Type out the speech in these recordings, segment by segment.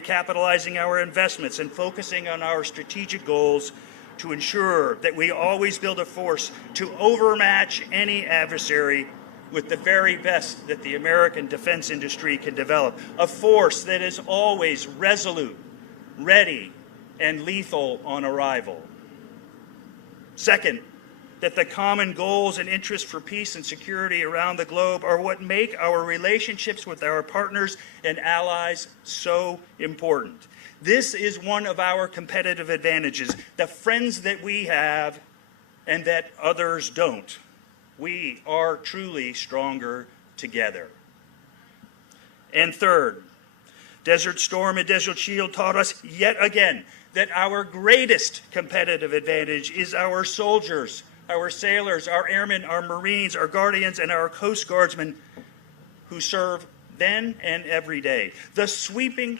recapitalizing our investments and focusing on our strategic goals to ensure that we always build a force to overmatch any adversary with the very best that the American defense industry can develop, a force that is always resolute, ready, and lethal on arrival. Second, that the common goals and interests for peace and security around the globe are what make our relationships with our partners and allies so important. This is one of our competitive advantages, the friends that we have and that others don't. We are truly stronger together. And third, Desert Storm and Desert Shield taught us yet again that our greatest competitive advantage is our soldiers, our sailors, our airmen, our Marines, our Guardians, and our Coast Guardsmen who serve then and every day. The sweeping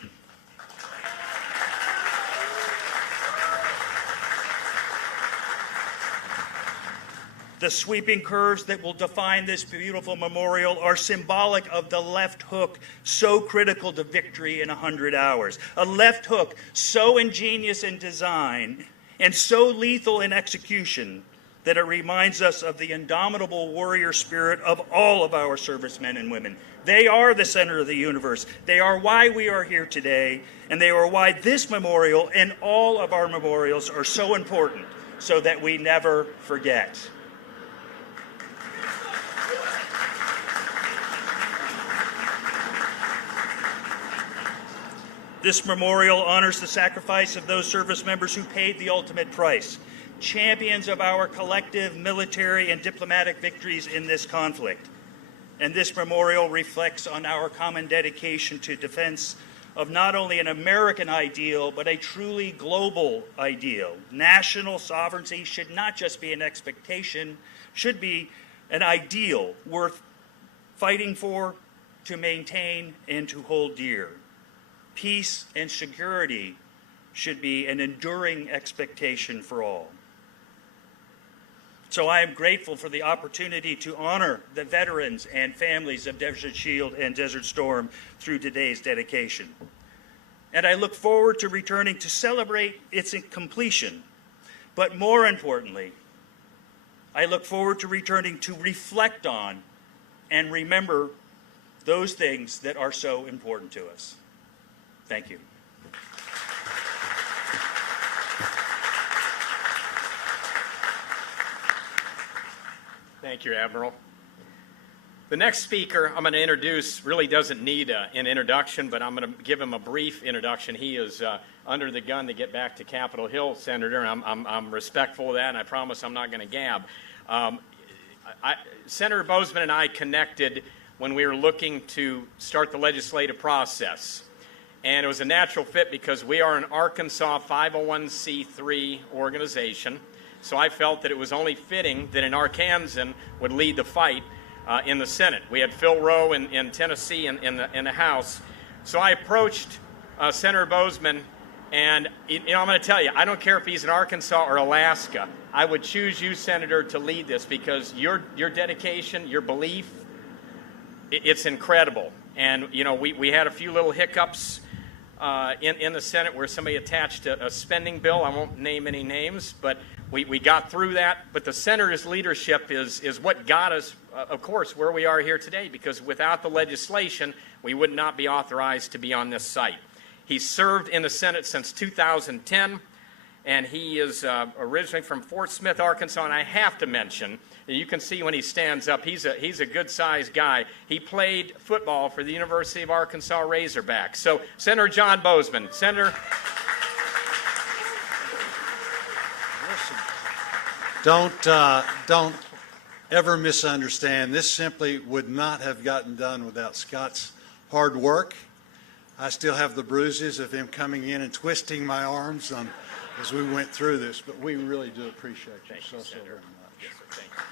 curves that will define this beautiful memorial are symbolic of the left hook so critical to victory in 100 hours. A left hook so ingenious in design and so lethal in execution that it reminds us of the indomitable warrior spirit of all of our servicemen and women. They are the center of the universe. They are why we are here today, and they are why this memorial and all of our memorials are so important, so that we never forget. This memorial honors the sacrifice of those service members who paid the ultimate price, champions of our collective military and diplomatic victories in this conflict. And this memorial reflects on our common dedication to defense of not only an American ideal, but a truly global ideal. National sovereignty should not just be an expectation, should be an ideal worth fighting for, to maintain, and to hold dear. Peace and security should be an enduring expectation for all. So I am grateful for the opportunity to honor the veterans and families of Desert Shield and Desert Storm through today's dedication. And I look forward to returning to celebrate its completion. But more importantly, I look forward to returning to reflect on and remember those things that are so important to us. Thank you. Thank you, Admiral. The next speaker I'm going to introduce really doesn't need an introduction, but I'm going to give him a brief introduction. He is under the gun to get back to Capitol Hill, Senator, and I'm respectful of that, and I promise I'm not going to gab. Senator Boozman and I connected when we were looking to start the legislative process. And it was a natural fit because we are an Arkansas 501c3 organization. So I felt that it was only fitting that an Arkansan would lead the fight in the Senate. We had Phil Rowe in Tennessee in the House. So I approached Senator Boozman, and I'm going to tell you, I don't care if he's in Arkansas or Alaska. I would choose you, Senator, to lead this because your dedication, your belief, it's incredible. And, you know, we had a few little hiccups in the Senate where somebody attached a spending bill. I won't name any names, but we got through that. But the Senator's leadership is what got us, of course, where we are here today, because without the legislation, we would not be authorized to be on this site. He served in the Senate since 2010, and he is originally from Fort Smith, Arkansas, and I have to mention, you can see when he stands up, he's a good-sized guy. He played football for the University of Arkansas Razorbacks. So, Senator John Boozman. Senator. Don't ever misunderstand. This simply would not have gotten done without Scott's hard work. I still have the bruises of him coming in and twisting my arms as we went through this, but we really do appreciate you so very much. Yes, sir. Thank you.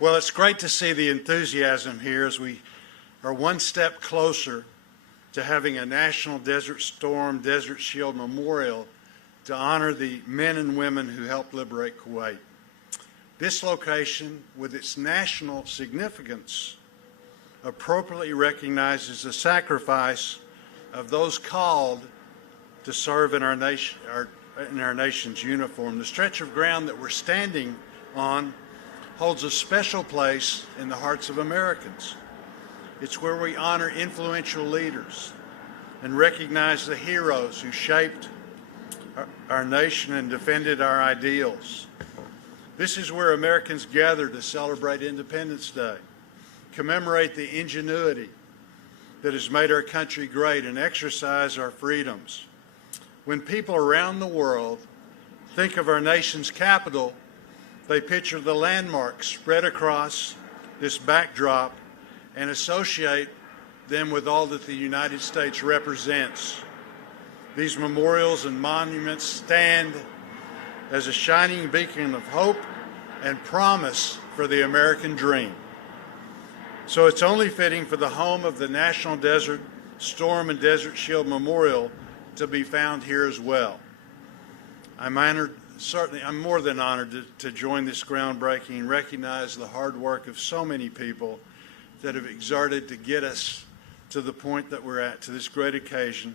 Well, it's great to see the enthusiasm here as we are one step closer to having a National Desert Storm, Desert Shield Memorial to honor the men and women who helped liberate Kuwait. This location, with its national significance, appropriately recognizes the sacrifice of those called to serve in our nation's uniform. The stretch of ground that we're standing on holds a special place in the hearts of Americans. It's where we honor influential leaders and recognize the heroes who shaped our nation and defended our ideals. This is where Americans gather to celebrate Independence Day, commemorate the ingenuity that has made our country great, and exercise our freedoms. When people around the world think of our nation's capital, they picture the landmarks spread across this backdrop and associate them with all that the United States represents. These memorials and monuments stand as a shining beacon of hope and promise for the American dream. So it's only fitting for the home of the National Desert Storm and Desert Shield Memorial to be found here as well. I'm honored, certainly I'm more than honored to join this groundbreaking and recognize the hard work of so many people that have exerted to get us to the point that we're at, to this great occasion,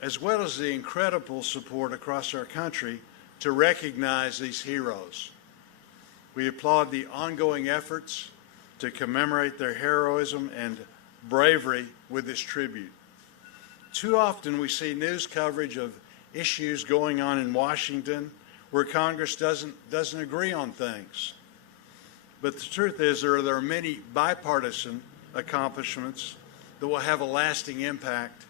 as well as the incredible support across our country to recognize these heroes. We applaud the ongoing efforts to commemorate their heroism and bravery with this tribute. Too often we see news coverage of issues going on in Washington where Congress doesn't agree on things. But the truth is there are many bipartisan accomplishments that will have a lasting impact,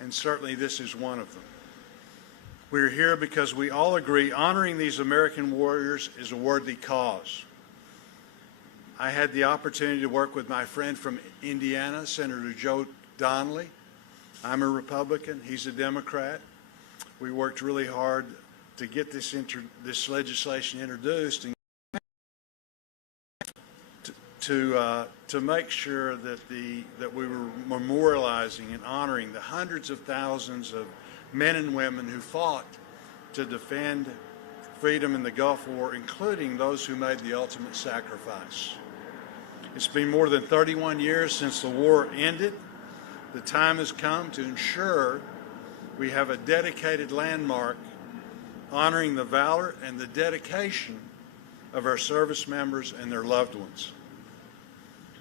and certainly this is one of them. We're here because we all agree honoring these American warriors is a worthy cause. I had the opportunity to work with my friend from Indiana, Senator Joe Donnelly. I'm a Republican, he's a Democrat. We worked really hard to get this legislation introduced and to make sure that we were memorializing and honoring the hundreds of thousands of men and women who fought to defend freedom in the Gulf War, including those who made the ultimate sacrifice. It's been more than 31 years since the war ended. The time has come to ensure we have a dedicated landmark honoring the valor and the dedication of our service members and their loved ones.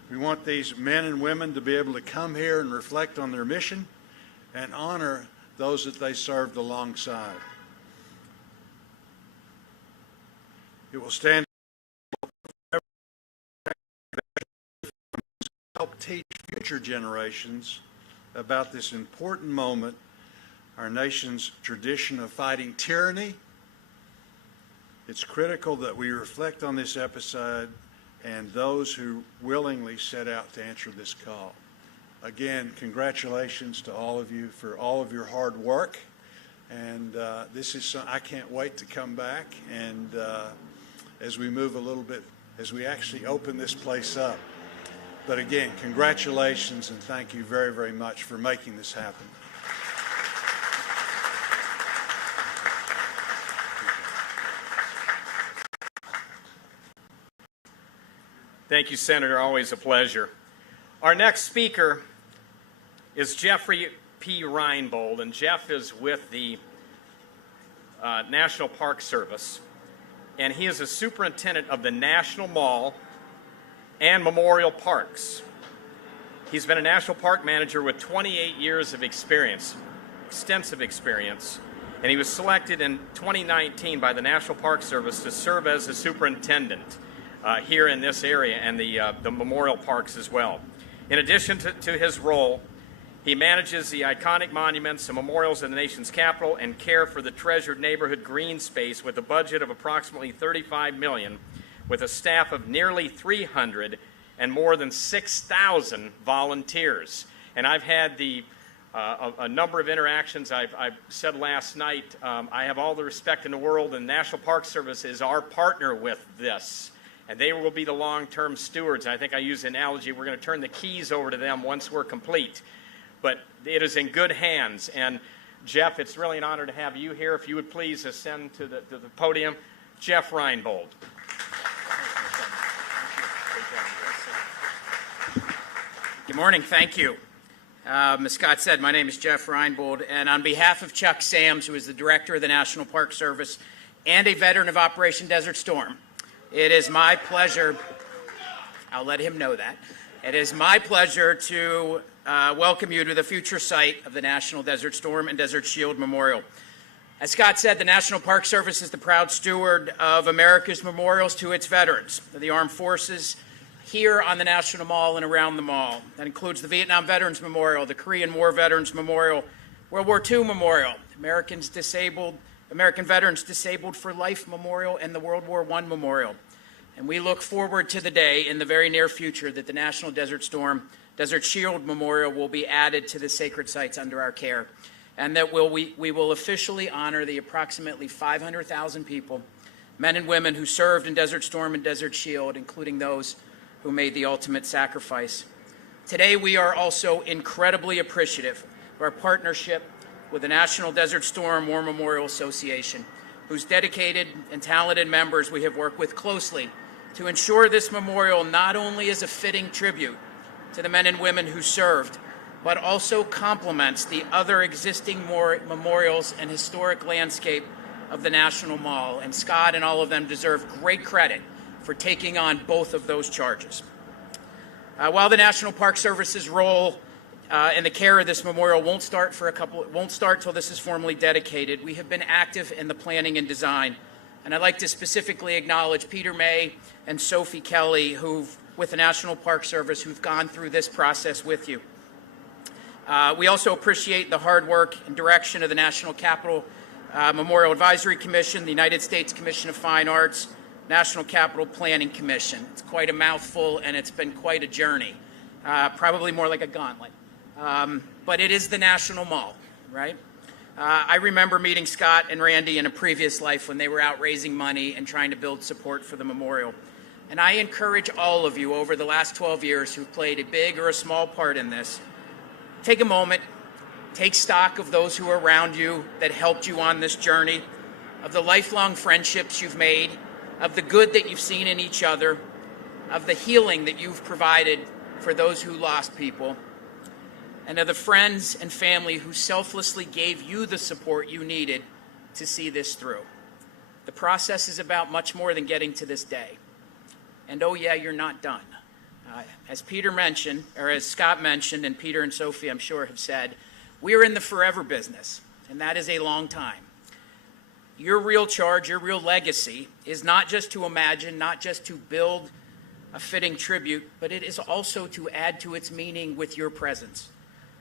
We want these men and women to be able to come here and reflect on their mission and honor those that they served alongside. It will stand to help teach future generations about this important moment, our nation's tradition of fighting tyranny. It's critical that we reflect on this episode and those who willingly set out to answer this call. Again, congratulations to all of you for all of your hard work. And this is I can't wait to come back and as we move a little bit, as we actually open this place up. But again, congratulations and thank you very, very much for making this happen. Thank you, Senator. Always a pleasure. Our next speaker is Jeffrey P. Reinbold, and Jeff is with the National Park Service, and he is a superintendent of the National Mall and Memorial Parks. He's been a National Park manager with 28 years of experience, extensive experience, and he was selected in 2019 by the National Park Service to serve as a superintendent here in this area and the memorial parks as well. In addition to his role, he manages the iconic monuments and memorials in the nation's capital and care for the treasured neighborhood green space with a budget of approximately $35 million, with a staff of nearly 300 and more than 6,000 volunteers. And I've had a number of interactions. I said last night, I have all the respect in the world, and the National Park Service is our partner with this. And they will be the long-term stewards. I think I use the analogy, we're going to turn the keys over to them once we're complete. But it is in good hands. And Jeff, it's really an honor to have you here. If you would please ascend to the podium. Jeff Reinbold. Morning, thank you. As Scott said, my name is Jeff Reinbold, and on behalf of Chuck Sams, who is the director of the National Park Service and a veteran of Operation Desert Storm, it is my pleasure, I'll let him know that, it is my pleasure to welcome you to the future site of the National Desert Storm and Desert Shield Memorial. As Scott said, the National Park Service is the proud steward of America's memorials to its veterans, the armed forces, here on the National Mall and around the mall. That includes the Vietnam Veterans Memorial, the Korean War Veterans Memorial, World War II Memorial, American Veterans Disabled for Life Memorial, and the World War I Memorial. And we look forward to the day in the very near future that the National Desert Storm, Desert Shield Memorial will be added to the sacred sites under our care, and that we will officially honor the approximately 500,000 people, men and women who served in Desert Storm and Desert Shield, including those who made the ultimate sacrifice. Today, we are also incredibly appreciative of our partnership with the National Desert Storm War Memorial Association, whose dedicated and talented members we have worked with closely to ensure this memorial not only is a fitting tribute to the men and women who served, but also complements the other existing memorials and historic landscape of the National Mall. And Scott and all of them deserve great credit for taking on both of those charges. While the National Park Service's role in the care of this memorial won't start till this is formally dedicated, we have been active in the planning and design. And I'd like to specifically acknowledge Peter May and Sophie Kelly, with the National Park Service, who've gone through this process with you. We also appreciate the hard work and direction of the National Capital Memorial Advisory Commission, the United States Commission of Fine Arts, National Capital Planning Commission. It's quite a mouthful, and it's been quite a journey, probably more like a gauntlet. But it is the National Mall, right? I remember meeting Scott and Randy in a previous life when they were out raising money and trying to build support for the memorial. And I encourage all of you over the last 12 years who've played a big or a small part in this, take a moment, take stock of those who are around you that helped you on this journey, of the lifelong friendships you've made, of the good that you've seen in each other, of the healing that you've provided for those who lost people, and of the friends and family who selflessly gave you the support you needed to see this through. The process is about much more than getting to this day. And oh yeah, you're not done. As Peter mentioned, or as Scott mentioned, and Peter and Sophie, I'm sure, have said, we're in the forever business, and that is a long time. Your real charge, your real legacy is not just to imagine, not just to build a fitting tribute, but it is also to add to its meaning with your presence.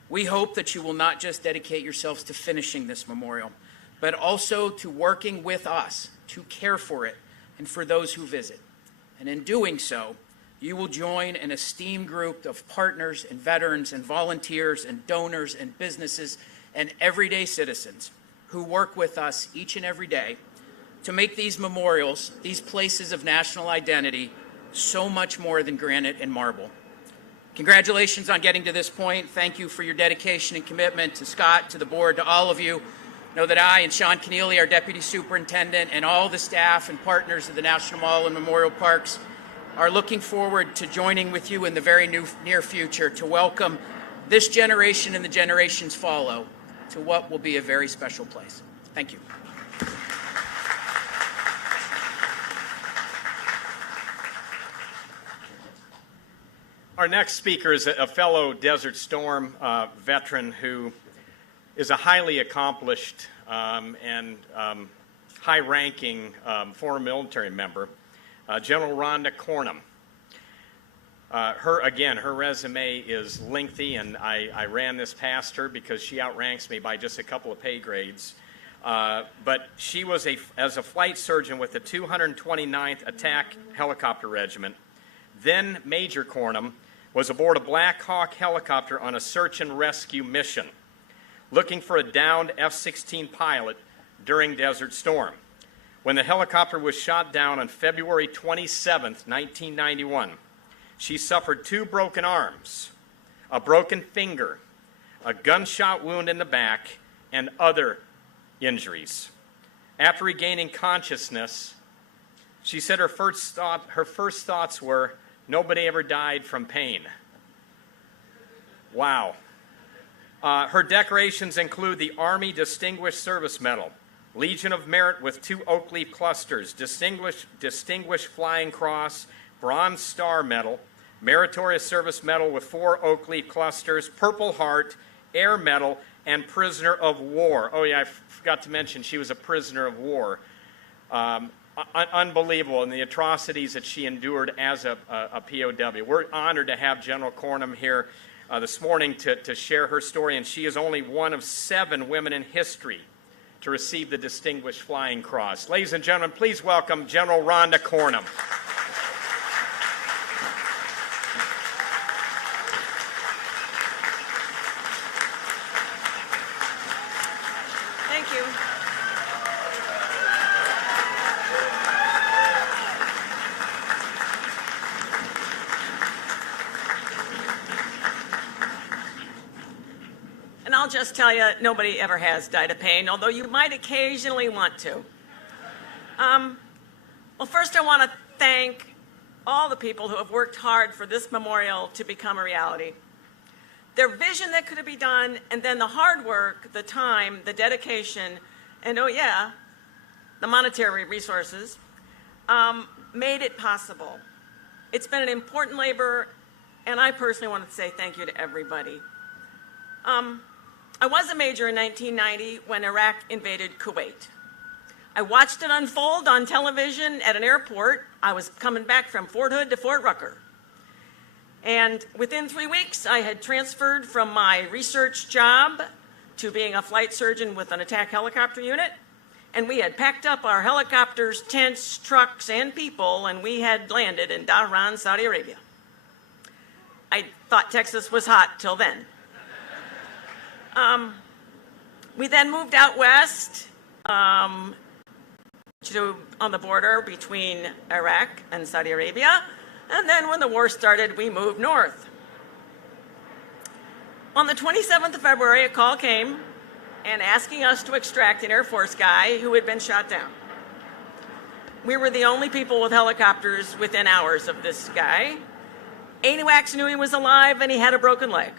We hope that you will not just dedicate yourselves to finishing this memorial, but also to working with us to care for it and for those who visit. And in doing so, you will join an esteemed group of partners and veterans and volunteers and donors and businesses and everyday citizens who work with us each and every day to make these memorials, these places of national identity, so much more than granite and marble. Congratulations on getting to this point. Thank you for your dedication and commitment to Scott, to the board, to all of you. Know that I and Sean Keneally, our Deputy Superintendent, and all the staff and partners of the National Mall and Memorial Parks are looking forward to joining with you in the very near future to welcome this generation and the generations follow to what will be a very special place. Thank you. Our next speaker is a fellow Desert Storm veteran who is a highly accomplished and high-ranking former military member, General Rhonda Cornum. Her resume is lengthy, and I ran this past her because she outranks me by just a couple of pay grades. But she was, as a flight surgeon with the 229th Attack Helicopter Regiment, then Major Cornum was aboard a Black Hawk helicopter on a search and rescue mission, looking for a downed F-16 pilot during Desert Storm. When the helicopter was shot down on February 27, 1991, she suffered 2 broken arms, a broken finger, a gunshot wound in the back, and other injuries. After regaining consciousness, she said her first thoughts were, nobody ever died from pain. Wow. Her decorations include the Army Distinguished Service Medal, Legion of Merit with 2 oak leaf clusters, Distinguished Flying Cross, Bronze Star Medal, Meritorious Service Medal with 4 oak leaf clusters, Purple Heart, Air Medal, and Prisoner of War. Oh yeah, I forgot to mention she was a prisoner of war. Unbelievable, and the atrocities that she endured as a POW. We're honored to have General Cornum here this morning to share her story, and she is only one of 7 women in history to receive the Distinguished Flying Cross. Ladies and gentlemen, please welcome General Rhonda Cornum. Thank you. And I'll just tell you, nobody ever has died of pain, although you might occasionally want to. Well, first I want to thank all the people who have worked hard for this memorial to become a reality. Their vision that could be done, and then the hard work, the time, the dedication, and oh yeah, the monetary resources, made it possible. It's been an important labor, and I personally want to say thank you to everybody. I was a major in 1990 when Iraq invaded Kuwait. I watched it unfold on television at an airport. I was coming back from Fort Hood to Fort Rucker. And within 3 weeks, I had transferred from my research job to being a flight surgeon with an attack helicopter unit. And we had packed up our helicopters, tents, trucks, and people, and we had landed in Dhahran, Saudi Arabia. I thought Texas was hot till then. We then moved out west on the border between Iraq and Saudi Arabia. And then when the war started, we moved north. On the 27th of February, a call came and asking us to extract an Air Force guy who had been shot down. We were the only people with helicopters within hours of this guy. AWACS knew he was alive and he had a broken leg.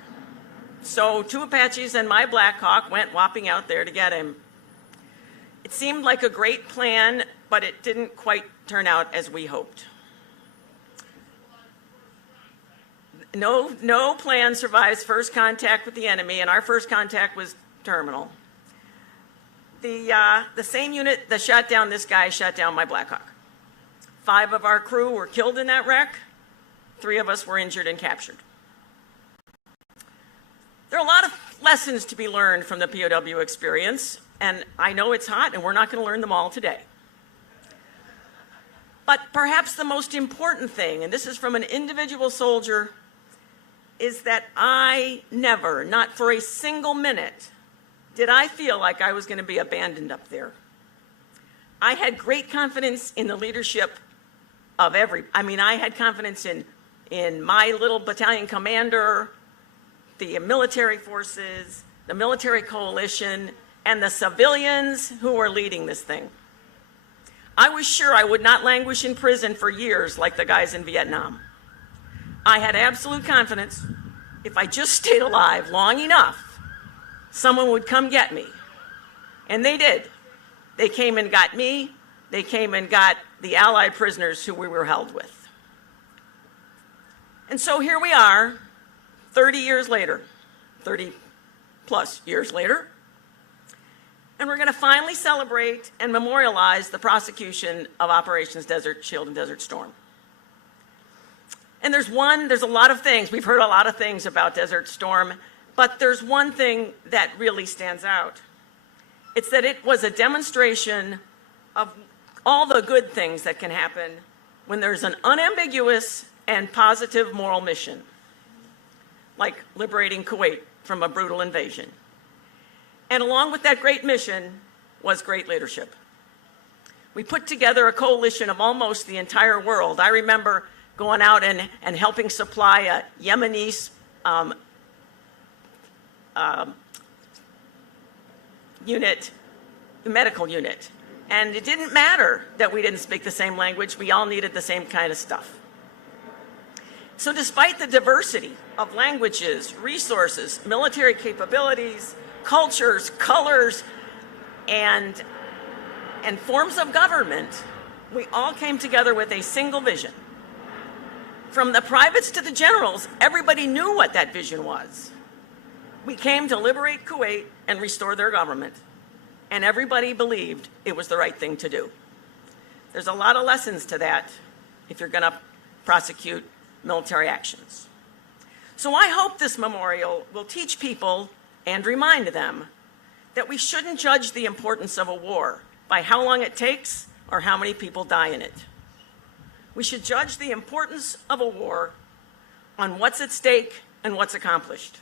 So 2 Apaches and my Black Hawk went whopping out there to get him. It seemed like a great plan, but it didn't quite turn out as we hoped. No plan survives first contact with the enemy, and our first contact was terminal. The same unit that shot down this guy shot down my Black Hawk. 5 of our crew were killed in that wreck. 3 of us were injured and captured. There are a lot of lessons to be learned from the POW experience, and I know it's hot, and we're not going to learn them all today. But perhaps the most important thing, and this is from an individual soldier, is that I never, not for a single minute, did I feel like I was going to be abandoned up there. I had great confidence in the leadership of I had confidence in my little battalion commander, the military forces, the military coalition, and the civilians who were leading this thing. I was sure I would not languish in prison for years like the guys in Vietnam. I had absolute confidence if I just stayed alive long enough, someone would come get me. And they did. They came and got me. They came and got the Allied prisoners who we were held with. And so here we are, 30 years later, 30 plus years later, and we're going to finally celebrate and memorialize the prosecution of Operations Desert Shield and Desert Storm. And there's a lot of things, we've heard a lot of things about Desert Storm, but there's one thing that really stands out. It's that it was a demonstration of all the good things that can happen when there's an unambiguous and positive moral mission, like liberating Kuwait from a brutal invasion. And along with that great mission was great leadership. We put together a coalition of almost the entire world. I remember going out and helping supply a Yemenese medical unit. And it didn't matter that we didn't speak the same language. We all needed the same kind of stuff. So despite the diversity of languages, resources, military capabilities, cultures, colors, and forms of government, we all came together with a single vision. From the privates to the generals, everybody knew what that vision was. We came to liberate Kuwait and restore their government, and everybody believed it was the right thing to do. There's a lot of lessons to that if you're going to prosecute military actions. So I hope this memorial will teach people and remind them that we shouldn't judge the importance of a war by how long it takes or how many people die in it. We should judge the importance of a war on what's at stake and what's accomplished.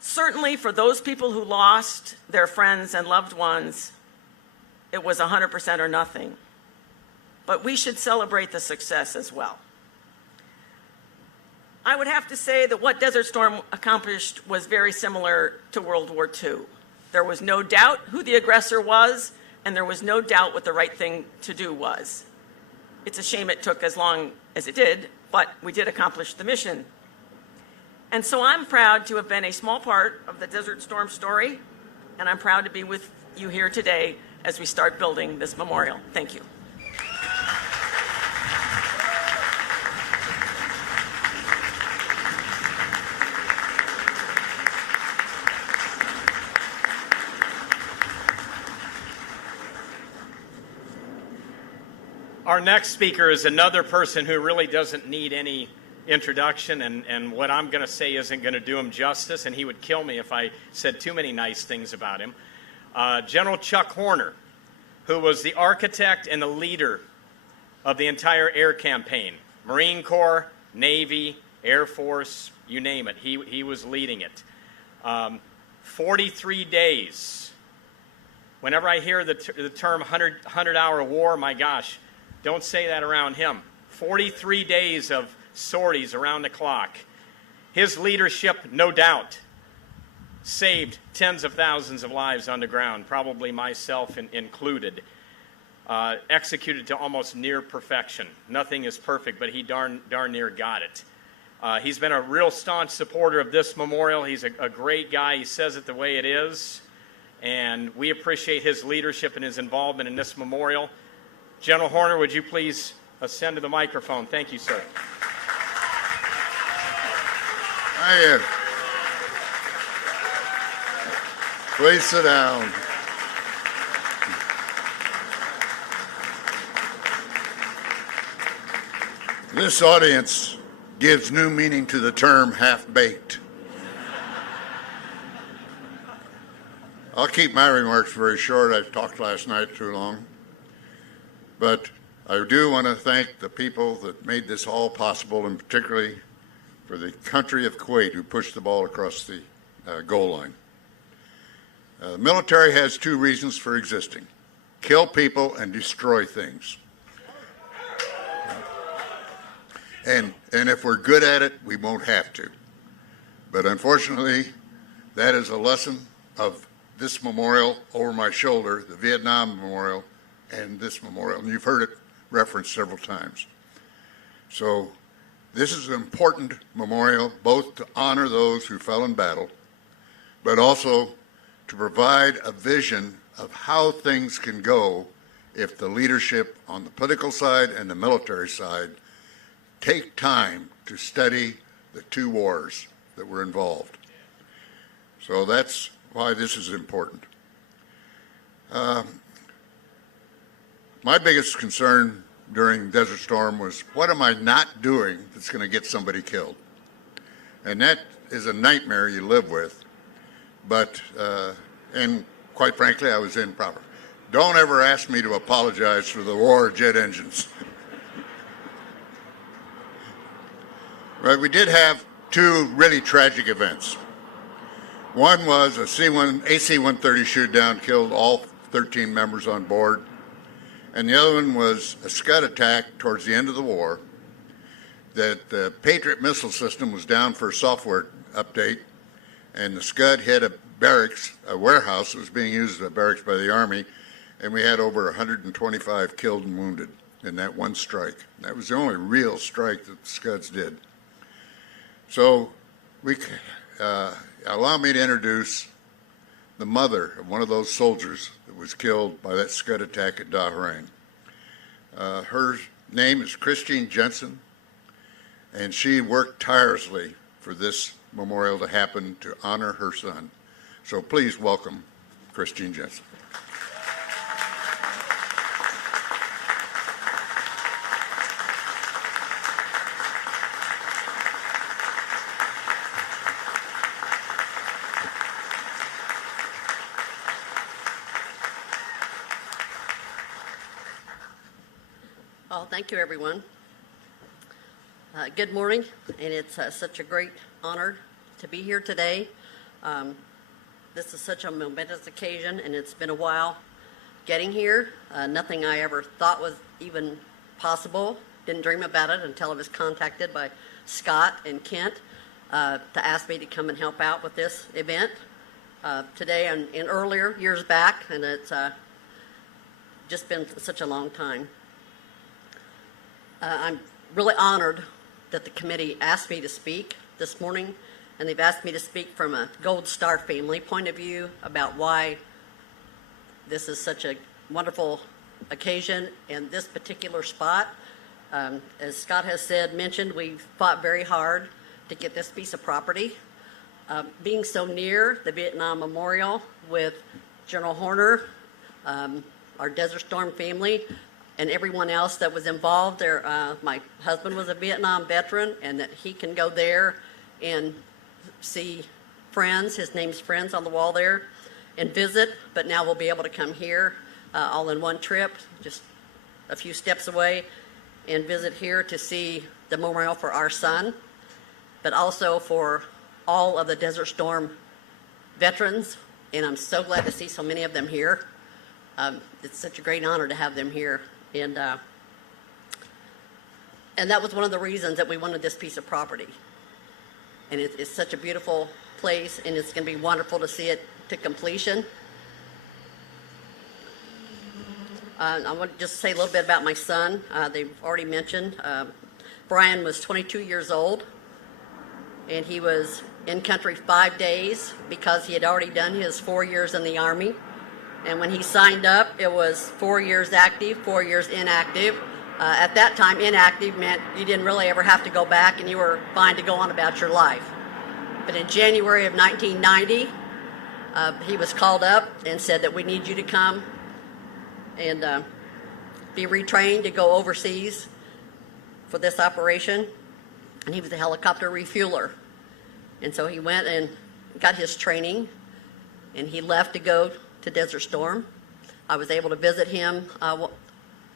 Certainly for those people who lost their friends and loved ones, it was 100% or nothing. But we should celebrate the success as well. I would have to say that what Desert Storm accomplished was very similar to World War II. There was no doubt who the aggressor was, and there was no doubt what the right thing to do was. It's a shame it took as long as it did, but we did accomplish the mission. And so I'm proud to have been a small part of the Desert Storm story, and I'm proud to be with you here today as we start building this memorial. Thank you. Our next speaker is another person who really doesn't need any introduction, and what I'm going to say isn't going to do him justice, and he would kill me if I said too many nice things about him. General Chuck Horner, who was the architect and the leader of the entire air campaign. Marine Corps, Navy, Air Force, you name it. He was leading it. 43 days. Whenever I hear the term 100-hour war, my gosh, don't say that around him. 43 days of sorties around the clock. His leadership, no doubt, saved tens of thousands of lives on the ground, probably myself included. Executed to almost near perfection. Nothing is perfect, but he darn near got it. He's been a real staunch supporter of this memorial. He's a great guy. He says it the way it is. And we appreciate his leadership and his involvement in this memorial. General Horner, would you please ascend to the microphone? Thank you, sir. Please sit down. This audience gives new meaning to the term half-baked. I'll keep my remarks very short. I talked last night too long. But I do want to thank the people that made this all possible, and particularly for the country of Kuwait who pushed the ball across the goal line. The military has two reasons for existing: kill people and destroy things. And if we're good at it, we won't have to. But unfortunately, that is a lesson of this memorial over my shoulder, the Vietnam Memorial, and this memorial. And you've heard it referenced several times. So this is an important memorial, both to honor those who fell in battle, but also to provide a vision of how things can go if the leadership on the political side and the military side take time to study the two wars that were involved. So that's why this is important. My biggest concern during Desert Storm was, what am I not doing that's going to get somebody killed? And that is a nightmare you live with. But, and quite frankly, I was improper. Don't ever ask me to apologize for the war of jet engines. Right, we did have two really tragic events. One was a AC-130 shoot down, killed all 13 members on board. And the other one was a Scud attack towards the end of the war, that the Patriot missile system was down for a software update, and the Scud hit a barracks, a warehouse that was being used as a barracks by the Army, and we had over 125 killed and wounded. in that one strike. That was the only real strike that the Scuds did. So allow me to introduce the mother of one of those soldiers that was killed by that Scud attack at Dahrain. Her name is Christine Jensen, and she worked tirelessly for this memorial to happen to honor her son. So please welcome Christine Jensen. Well, thank you, everyone. Good morning, and it's such a great honor to be here today. This is such a momentous occasion, and it's been a while getting here. Nothing I ever thought was even possible. Didn't dream about it until I was contacted by Scott and Kent to ask me to come and help out with this event today and earlier years back, and it's just been such a long time. I'm really honored that the committee asked me to speak this morning, and they've asked me to speak from a Gold Star family point of view about why this is such a wonderful occasion in this particular spot. As Scott has mentioned, we've fought very hard to get this piece of property. Being so near the Vietnam Memorial with General Horner, our Desert Storm family, and everyone else that was involved there. My husband was a Vietnam veteran, and that he can go there and see friends, his name's Friends on the wall there, and visit, but now we'll be able to come here all in one trip, just a few steps away, and visit here to see the memorial for our son, but also for all of the Desert Storm veterans, and I'm so glad to see so many of them here. It's such a great honor to have them here. And that was one of the reasons that we wanted this piece of property. And it's such a beautiful place, and it's going to be wonderful to see it to completion. I want to just say a little bit about my son. They've already mentioned Brian was 22 years old, and he was in country 5 days because he had already done his 4 years in the Army. And when he signed up, it was 4 years active, 4 years inactive. At that time, inactive meant you didn't really ever have to go back and you were fine to go on about your life. But in January of 1990, he was called up and said that we need you to come and be retrained to go overseas for this operation. And he was a helicopter refueler. And so he went and got his training, and he left to go to Desert Storm. I was able to visit him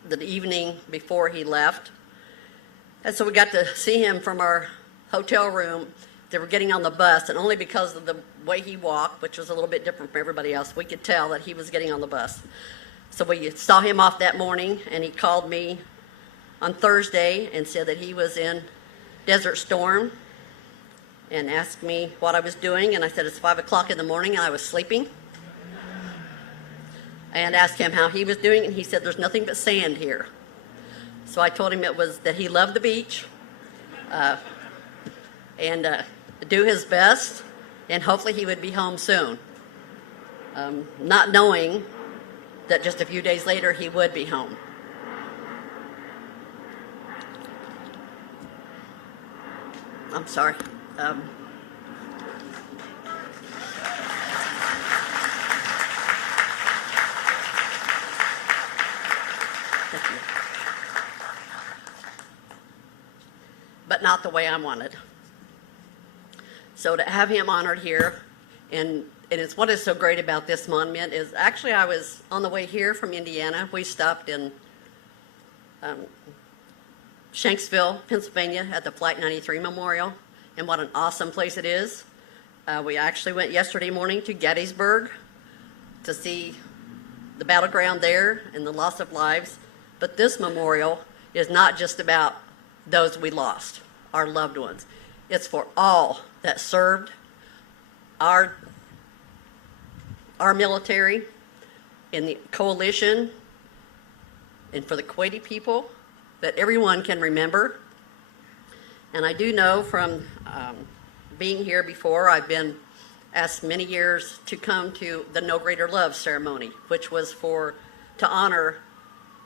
the evening before he left. And so we got to see him from our hotel room. They were getting on the bus, and only because of the way he walked, which was a little bit different from everybody else, we could tell that he was getting on the bus. So we saw him off that morning, and he called me on Thursday and said that he was in Desert Storm and asked me what I was doing, and I said it's 5 o'clock in the morning and I was sleeping. And asked him how he was doing, and he said there's nothing but sand here. So I told him it was that he loved the beach, and do his best, and hopefully he would be home soon. Not knowing that just a few days later he would be home. I'm sorry. But not the way I wanted. So to have him honored here, and it's what is so great about this monument is actually I was on the way here from Indiana. We stopped in Shanksville, Pennsylvania at the Flight 93 Memorial, and what an awesome place it is. We actually went yesterday morning to Gettysburg to see the battleground there and the loss of lives. But this memorial is not just about those we lost, our loved ones. It's for all that served our military in the coalition and for the Kuwaiti people that everyone can remember. And I do know from being here before, I've been asked many years to come to the No Greater Love ceremony, which was to honor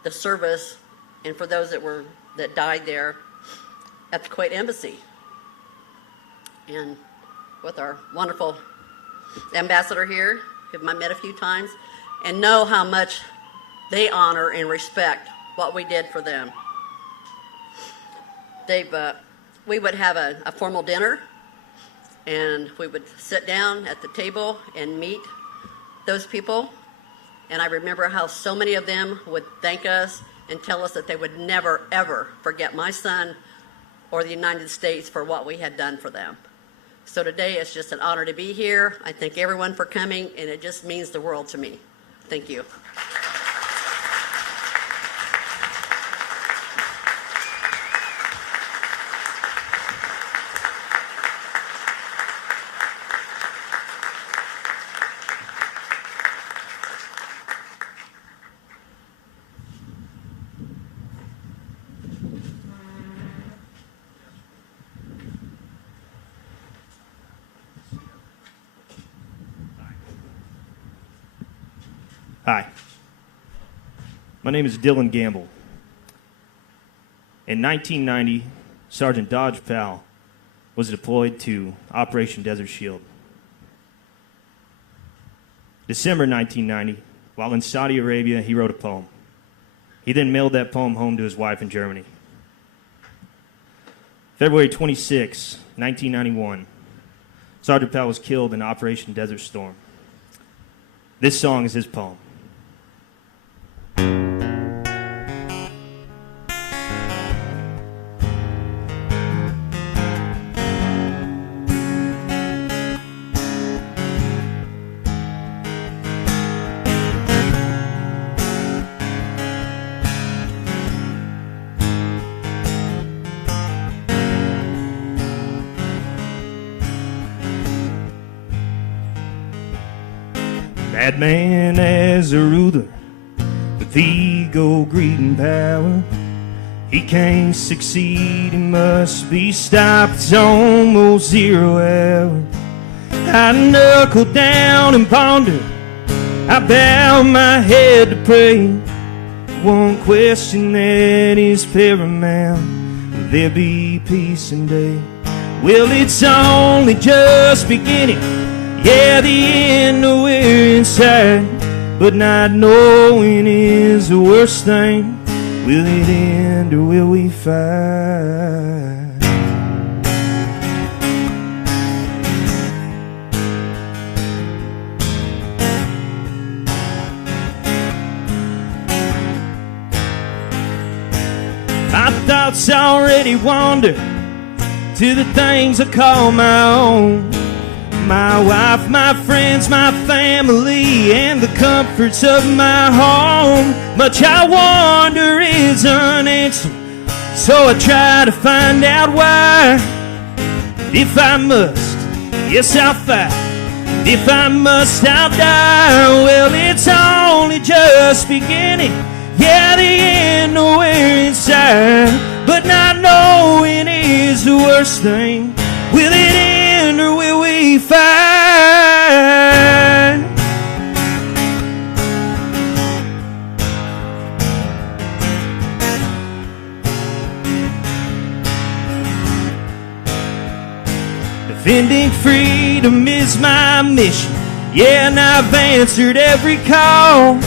the service and for those that died there at the Kuwait Embassy. And with our wonderful ambassador here, whom I met a few times, and know how much they honor and respect what we did for them. We would have a formal dinner, and we would sit down at the table and meet those people. And I remember how so many of them would thank us and tell us that they would never, ever forget my son or the United States for what we had done for them. So today it's just an honor to be here. I thank everyone for coming, and it just means the world to me. Thank you. Hi, my name is Dylan Gamble. In 1990, Sergeant Dodge Powell was deployed to Operation Desert Shield. December 1990, while in Saudi Arabia, he wrote a poem. He then mailed that poem home to his wife in Germany. February 26, 1991, Sergeant Powell was killed in Operation Desert Storm. This song is his poem. Bad man as a ruler, with ego, greed, and power. He can't succeed, he must be stopped. It's almost 0 hour. I knuckle down and ponder, I bow my head to pray. One question that is paramount: will there be peace and day? Well, it's only just beginning. Yeah, the end we're inside, but not knowing is the worst thing. Will it end or will we fight? My thoughts already wander to the things I call my own. My wife, my friends, my family, and the comforts of my home. Much I wonder is unanswered, so I try to find out why. If I must, yes, I'll fight. If I must, I'll die. Well, it's only just beginning. Yeah, the end we're inside, but not knowing is the worst thing. Will it end or will we fight? Defending freedom is my mission. Yeah, and I've answered every call.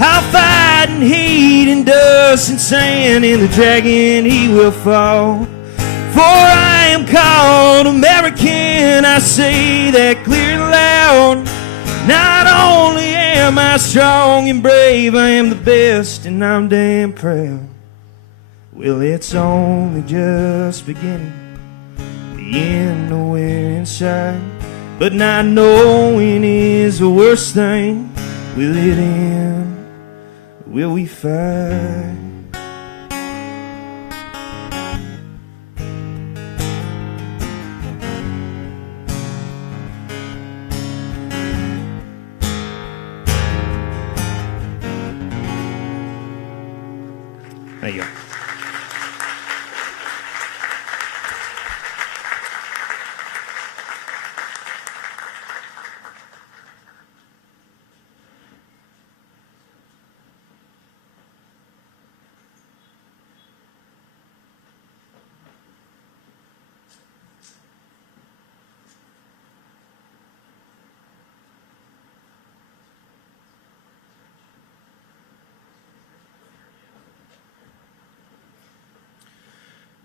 I'll fight in heat and dust and sand, and the dragon he will fall. For I am called American, I say that clear and loud. Not only am I strong and brave, I am the best and I'm damn proud. Well, it's only just beginning, the end nowhere inside, but not knowing is the worst thing. Will it end? Will we fight? Thank you.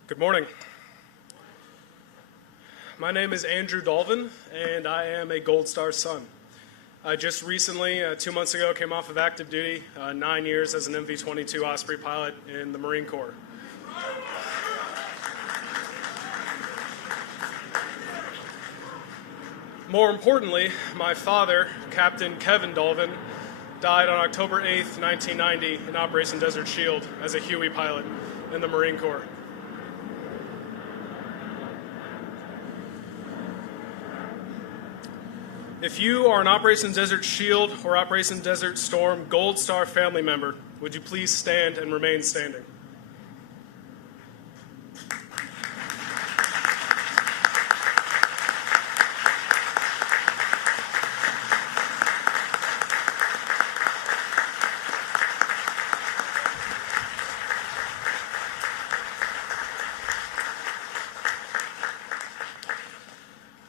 Good morning. My name is Andrew Dolvin, and I am a Gold Star son. I just recently, 2 months ago, came off of active duty, 9 years as an MV-22 Osprey pilot in the Marine Corps. More importantly, my father, Captain Kevin Dolvin, died on October 8th, 1990 in Operation Desert Shield as a Huey pilot in the Marine Corps. If you are an Operation Desert Shield or Operation Desert Storm Gold Star family member, would you please stand and remain standing?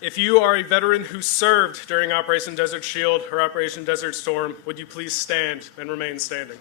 If you are a veteran who served during Operation Desert Shield or Operation Desert Storm, would you please stand and remain standing?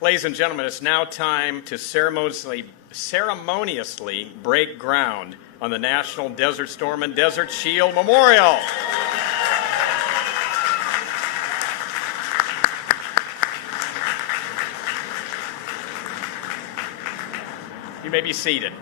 Ladies and gentlemen, it's now time to ceremoniously break ground on the National Desert Storm and Desert Shield Memorial. You may be seated.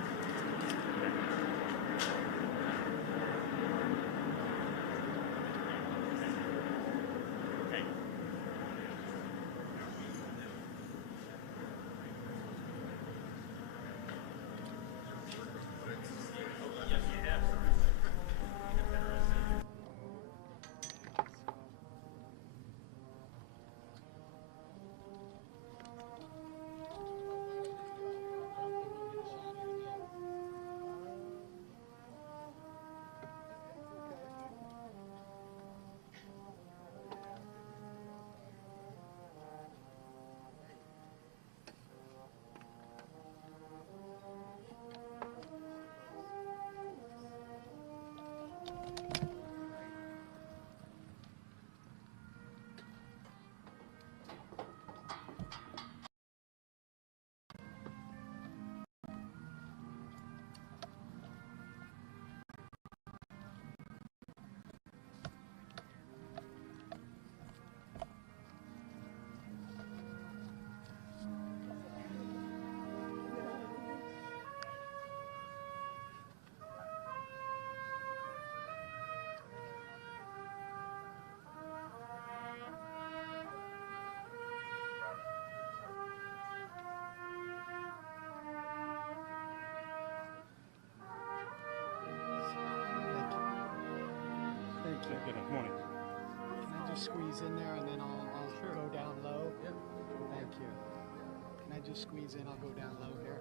Good morning. Can I just squeeze in there and then I'll go down low? Thank you. Can I just squeeze in? I'll go down low here.